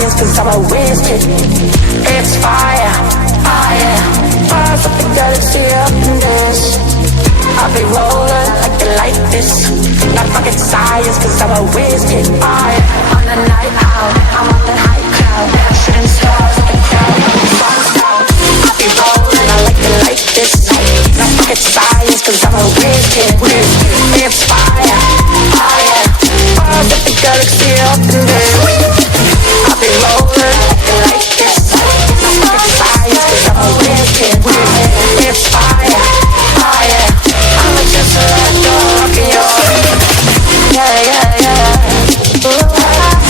science, cause I'm a whiz kid. It's fire, fire. Bars up the galaxy up in this. I'll be rolling like you like this. Not fucking science, cause I'm a whiz kid. Fire. On the night out, I'm on the high cloud. Shooting stars at the crowd, songs out. I'll be rolling, I like you like this. Not fucking science, cause I'm a whiz kid. It's fire, fire. Bars up the galaxy up in this. I'll be rolling like this. Not fucking science, cause I'm a whiz kid. It's fire, fire. I'ma just let go of you. Yeah, yeah, yeah. Ooh, yeah, yeah.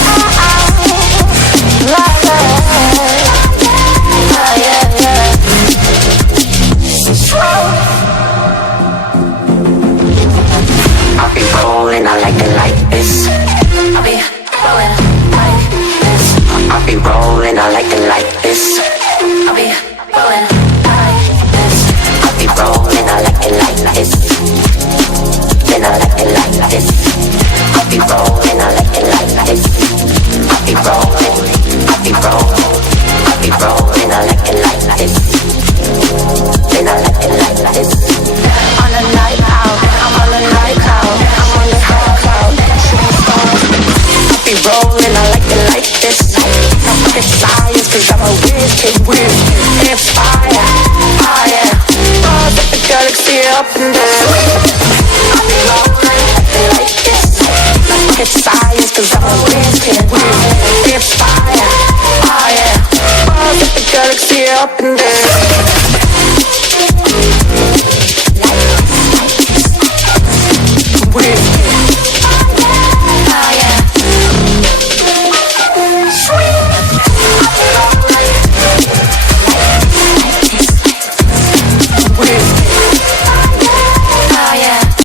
I'll be rolling, I like it like this. I'll be rolling like this. I'll be rolling, I like it like this. I'll be rolling like this. I'll be rolling, I like it like this. Then I like it like this. I'll be rolling, I like it like this. I'll be rolling, I'll be rolling, I'll be rolling, I like it like this. Then I like it like this. On the night out, I'm on the night cloud. I'm on the high cloud, shooting stars. I'll be rolling, I like it like this. No fucking science, cause I'm a whiz kid. It's fire, fire. Bars up the galaxy up in there. I'll be rolling like this. No fucking science, cause I'm a whiz kid. It's fire, fire. Bars up the galaxy up in there.